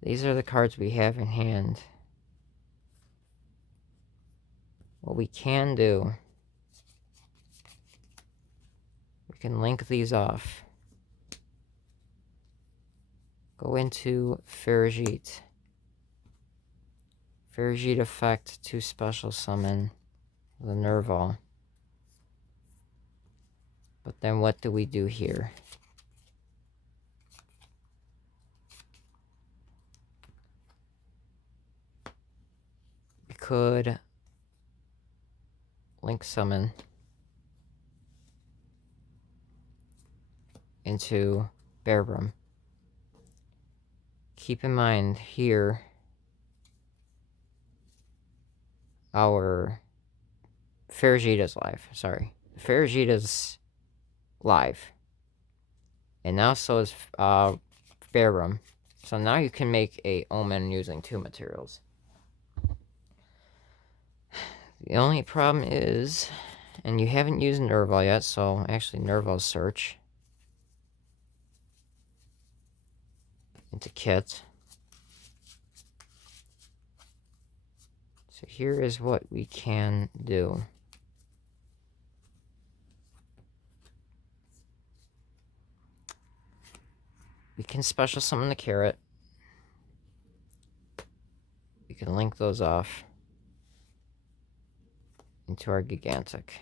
These are the cards we have in hand. What we can do, we can link these off. Go into Farigite. Farigite effect to special summon the Nerval. But then what do we do here? We could link summon into Bearbrum. Keep in mind here, our Farigite is live. Sorry. Farigite is live. And now so is Bearbrum. So now you can make a Omen using 2 materials. The only problem is, and you haven't used Nerval yet, so actually Nerval search into kit. So here is what we can do. We can special summon the carrot. We can link those off into our Gigantic.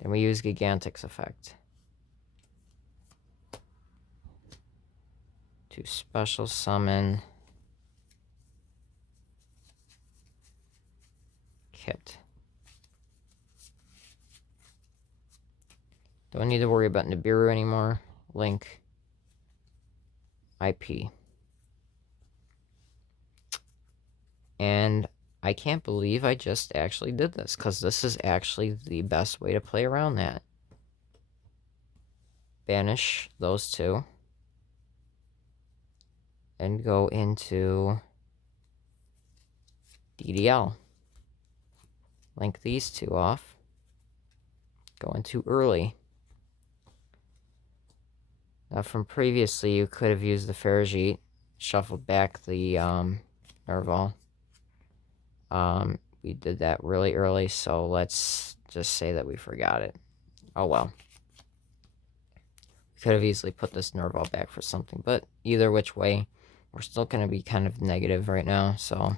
Then we use Gigantic's effect to special summon Kit. Don't need to worry about Nibiru anymore. Link IP. And I can't believe I just actually did this, because this is actually the best way to play around that. Banish those 2. And go into DDL. Link these 2 off. Go into early. Now from previously, you could have used the Farigite, shuffled back the Nerval. We did that really early, so let's just say that we forgot it. Oh well. We could have easily put this Nerval back for something, but either which way, we're still going to be kind of negative right now, so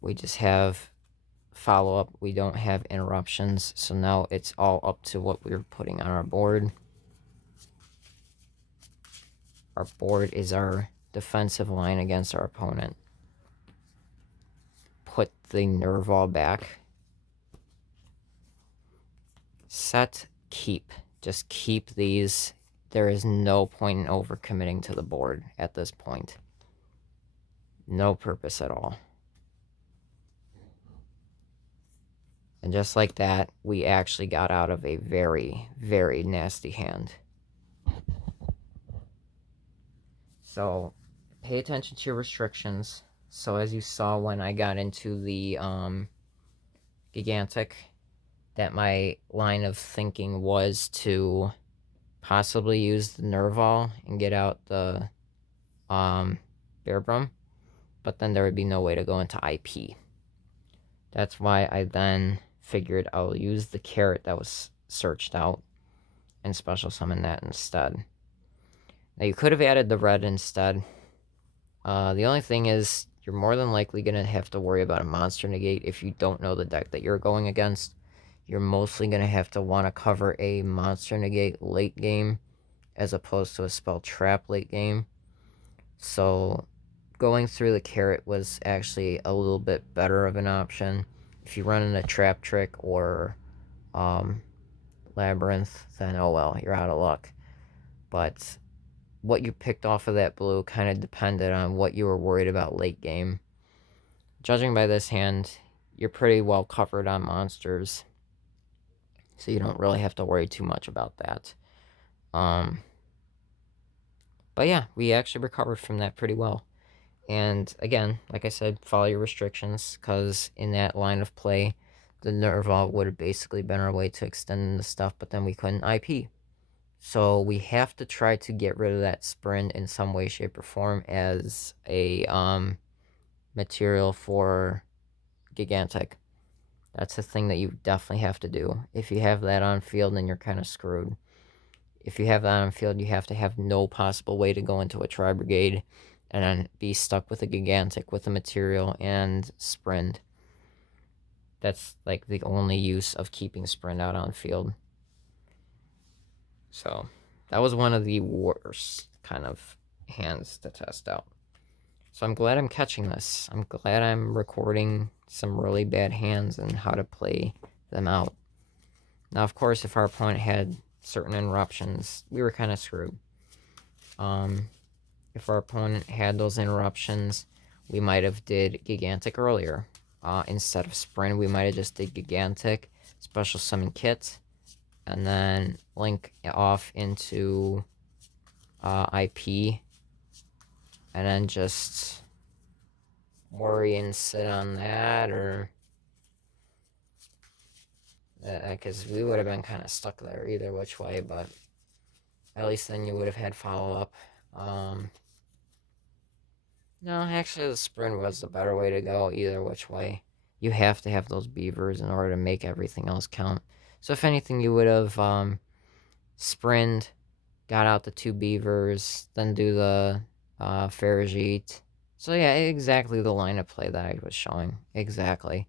we just have follow-up. We don't have interruptions, so now it's all up to what we're putting on our board. Our board is our defensive line against our opponent. Put the Nerval back. Set, keep. Just keep these. There is no point in overcommitting to the board at this point. No purpose at all. And just like that, we actually got out of a very, very nasty hand. So, pay attention to your restrictions. So as you saw when I got into the Gigantic, that my line of thinking was to possibly use the Nerval and get out the Bearbrum, but then there would be no way to go into IP. That's why I then figured I'll use the carrot that was searched out and special summon that instead. Now you could have added the red instead. The only thing is, you're more than likely going to have to worry about a monster negate if you don't know the deck that you're going against. You're mostly going to have to want to cover a monster negate late game as opposed to a spell trap late game. So going through the carrot was actually a little bit better of an option. If you run in a trap trick or labyrinth, then oh well, you're out of luck. but what you picked off of that blue kind of depended on what you were worried about late game. Judging by this hand, you're pretty well covered on monsters, so you don't really have to worry too much about that. But yeah, we actually recovered from that pretty well. And again, like I said, follow your restrictions, because in that line of play, the Nerval would have basically been our way to extend the stuff, but then we couldn't IP. So we have to try to get rid of that sprint in some way, shape, or form as a material for Gigantic. That's the thing that you definitely have to do. If you have that on field, then you're kind of screwed. If you have that on field, you have to have no possible way to go into a Tri-brigade and then be stuck with a Gigantic with a material and sprint. That's like the only use of keeping sprint out on field. So that was one of the worst kind of hands to test out. So I'm glad I'm catching this. I'm glad I'm recording some really bad hands and how to play them out. Now, of course, if our opponent had certain interruptions, we were kind of screwed. If our opponent had those interruptions, we might have did Gigantic earlier. Instead of Sprint, we might have just did Gigantic, Special Summon Kit, and then link off into IP, and then just worry and sit on that, or because we would have been kind of stuck there either which way, but at least then you would have had follow-up. No, actually the sprint was the better way to go either which way. You have to have those beavers in order to make everything else count. So if anything, you would have sprint, got out the 2 beavers, then do the Faragite. So yeah, exactly the line of play that I was showing. Exactly.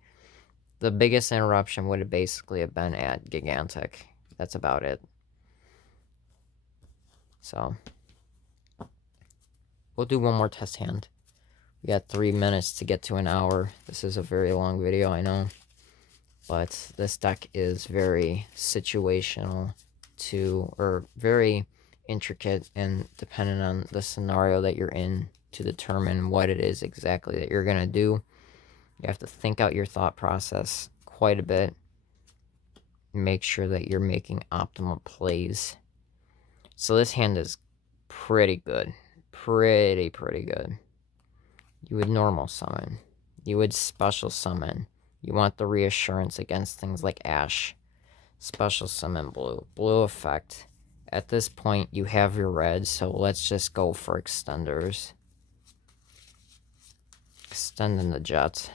The biggest interruption would have basically been at Gigantic. That's about it. So we'll do one more test hand. We got 3 minutes to get to an hour. This is a very long video, I know. But this deck is very situational or very intricate and dependent on the scenario that you're in to determine what it is exactly that you're going to do. You have to think out your thought process quite a bit. Make sure that you're making optimal plays. So this hand is pretty good. Pretty good. You would normal summon. You would special summon. You want the reassurance against things like Ash. Special summon blue. Blue effect. At this point, you have your red, so let's just go for extenders. Extending the jet.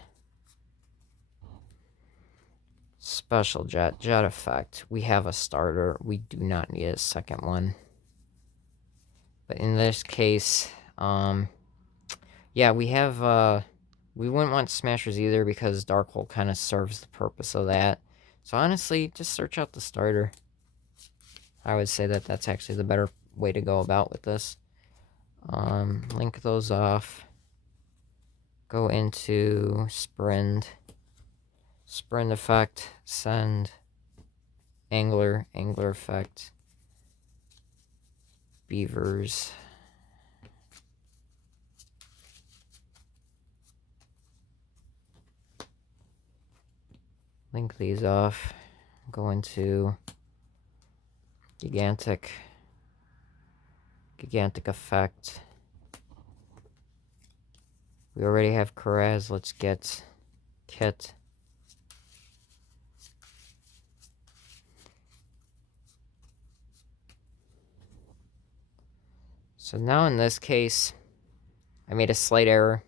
Special jet. Jet effect. We have a starter. We do not need a second one. But in this case, yeah, we have, we wouldn't want smashers either because Dark Hole kind of serves the purpose of that. So honestly, just search out the starter. I would say that that's actually the better way to go about with this. Link those off. Go into Sprint. Sprint effect. Send. Angler. Angler effect. Beavers. Link these off. Go into Gigantic. Gigantic effect. We already have Karaz. Let's get Kit. So now in this case, I made a slight error.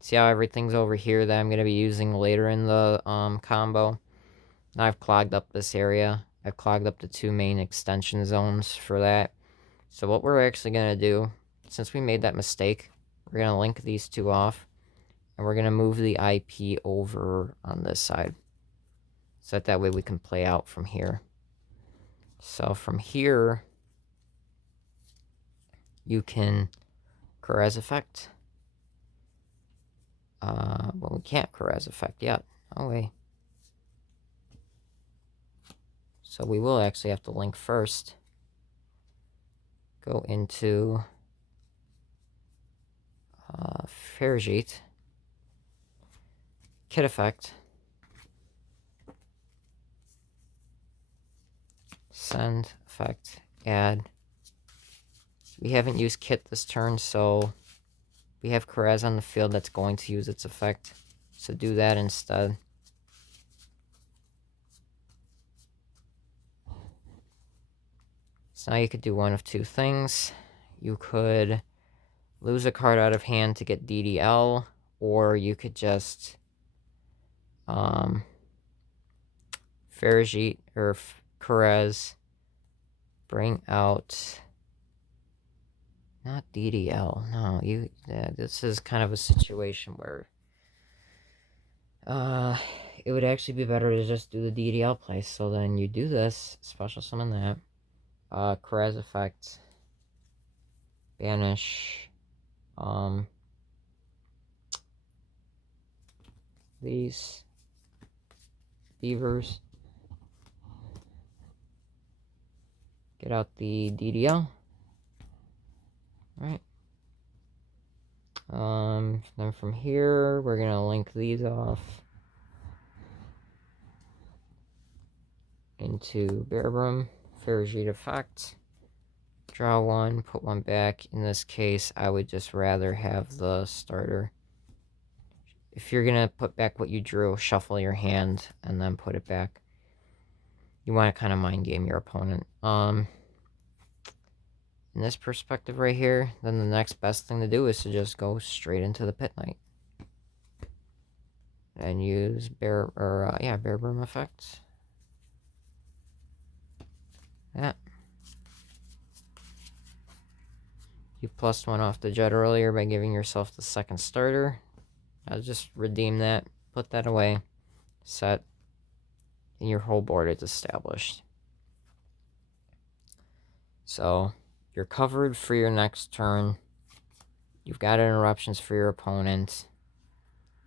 See how everything's over here that I'm going to be using later in the combo? Now I've clogged up this area. I've clogged up the 2 main extension zones for that. So what we're actually going to do, since we made that mistake, we're going to link these 2 off. And we're going to move the IP over on this side. So that way we can play out from here. So from here, you can Karaz effect. Well, we can't Karaz effect yet. Oh, wait. So we will actually have to link first. go into Fairgate, kit effect, send effect, add. We haven't used kit this turn, so we have Karaz on the field that's going to use its effect. So do that instead. So now you could do one of two things. You could lose a card out of hand to get DDL, or you could just Farajit or Karaz bring out not DDL. No, this is kind of a situation where it would actually be better to just do the DDL play. So then you do this, special summon that. Karaz effect. Banish. These beavers. Get out the DDL. Alright. Then from here, we're gonna link these off into Bearbrum, Farajit effect. Draw one, put one back. In this case, I would just rather have the starter. If you're gonna put back what you drew, shuffle your hand and then put it back. You want to kind of mind game your opponent. In this perspective right here, then the next best thing to do is to just go straight into the Pit Knight. And use Bearbrum effect. Yeah. You plus one off the Jet earlier by giving yourself the second starter. I'll just redeem that, put that away, set, and your whole board is established. So you're covered for your next turn. You've got interruptions for your opponent.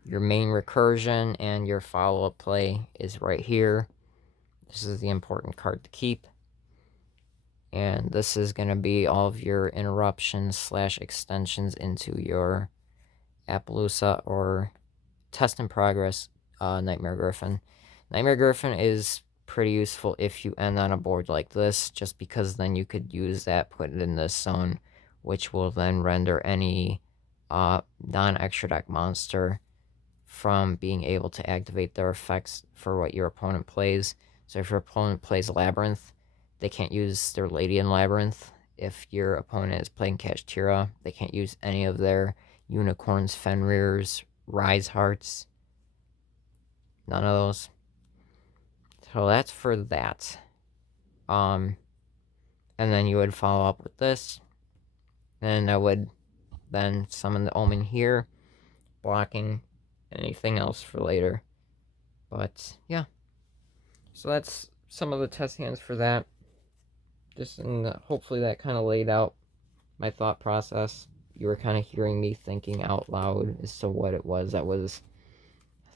Your main recursion and your follow-up play is right here. This is the important card to keep. And this is going to be all of your interruptions / extensions into your Appaloosa or Test in Progress Nightmare Griffin. Nightmare Griffin is pretty useful if you end on a board like this, just because then you could use that, put it in this zone, which will then render any non-extra deck monster from being able to activate their effects for what your opponent plays. So if your opponent plays Labyrinth, they can't use their Lady in Labyrinth. If your opponent is playing Kashtira, they can't use any of their Unicorns, Fenrirs, Rise Hearts. None of those. So that's for that. And then you would follow up with this. And I would then summon the Omen here, blocking anything else for later. But yeah. So that's some of the test hands for that. Just hopefully that kind of laid out my thought process. You were kind of hearing me thinking out loud as to what it was I was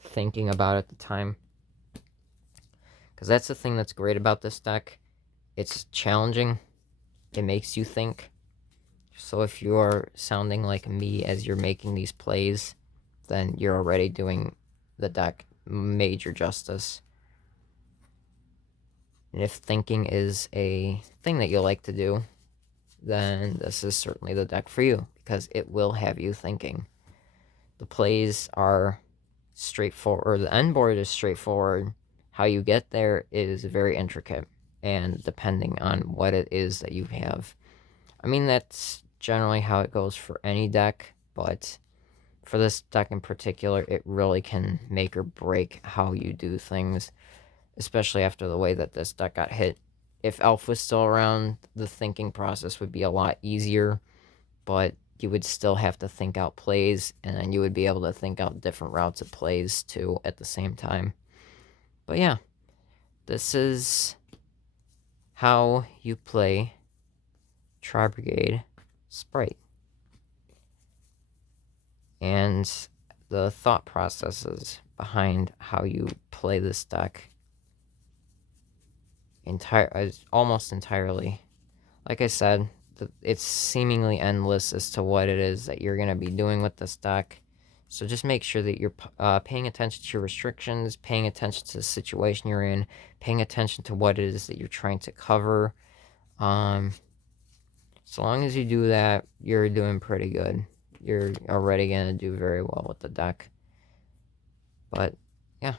thinking about at the time. Because that's the thing that's great about this deck. It's challenging. It makes you think. So if you're sounding like me as you're making these plays, then you're already doing the deck major justice. And if thinking is a thing that you like to do, then this is certainly the deck for you, because it will have you thinking. The plays are straightforward, or the end board is straightforward. How you get there is very intricate, and depending on what it is that you have. I mean, that's generally how it goes for any deck, but for this deck in particular, it really can make or break how you do things, especially after the way that this deck got hit. If Elf was still around, the thinking process would be a lot easier, but you would still have to think out plays, and then you would be able to think out different routes of plays too at the same time. But yeah, this is how you play Tri-brigade Spright. And the thought processes behind how you play this deck almost entirely. Like I said, it's seemingly endless as to what it is that you're going to be doing with this deck. So just make sure that you're paying attention to your restrictions, paying attention to the situation you're in, paying attention to what it is that you're trying to cover. So long as you do that, you're doing pretty good. You're already going to do very well with the deck. But, yeah.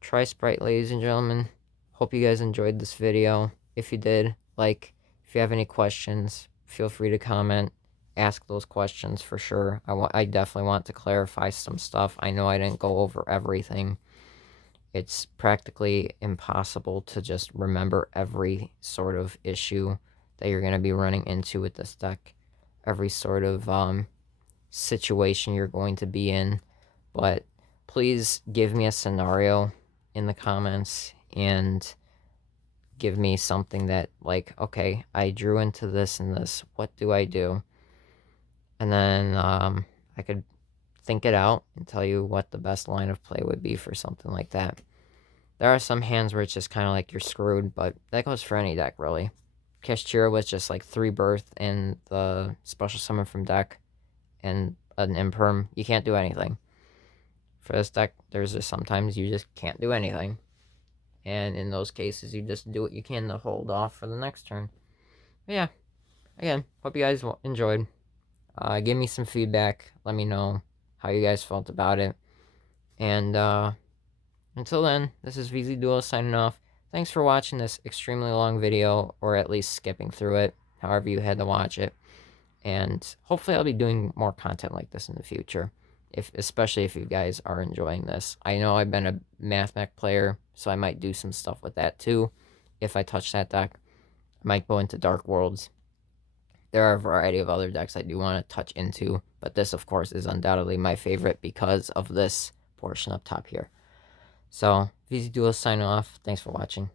Try Spright, ladies and gentlemen. Hope you guys enjoyed this video. If you did, like. If you have any questions, feel free to comment. Ask those questions for sure. I definitely want to clarify some stuff. I know I didn't go over everything. It's practically impossible to just remember every sort of issue that you're going to be running into with this deck. Every sort of situation you're going to be in. But please give me a scenario in the comments and give me something that, like, okay, I drew into this and this. What do I do? And then I could think it out and tell you what the best line of play would be for something like that. There are some hands where it's just kind of like you're screwed, but that goes for any deck, really. Kashtira was just like 3 birth and the special summon from deck and an imperm. You can't do anything. For this deck, there's just sometimes you just can't do anything. And in those cases, you just do what you can to hold off for the next turn. But yeah, again, hope you guys enjoyed. Give me some feedback. Let me know how you guys felt about it. And until then, this is VZ Duel signing off. Thanks for watching this extremely long video, or at least skipping through it, however you had to watch it. And hopefully I'll be doing more content like this in the future, especially if you guys are enjoying this. I know I've been a Math Mech player, so I might do some stuff with that too. If I touch that deck, I might go into Dark Worlds. There are a variety of other decks I do want to touch into, but this, of course, is undoubtedly my favorite because of this portion up top here. So, VZ Duel signing off. Thanks for watching.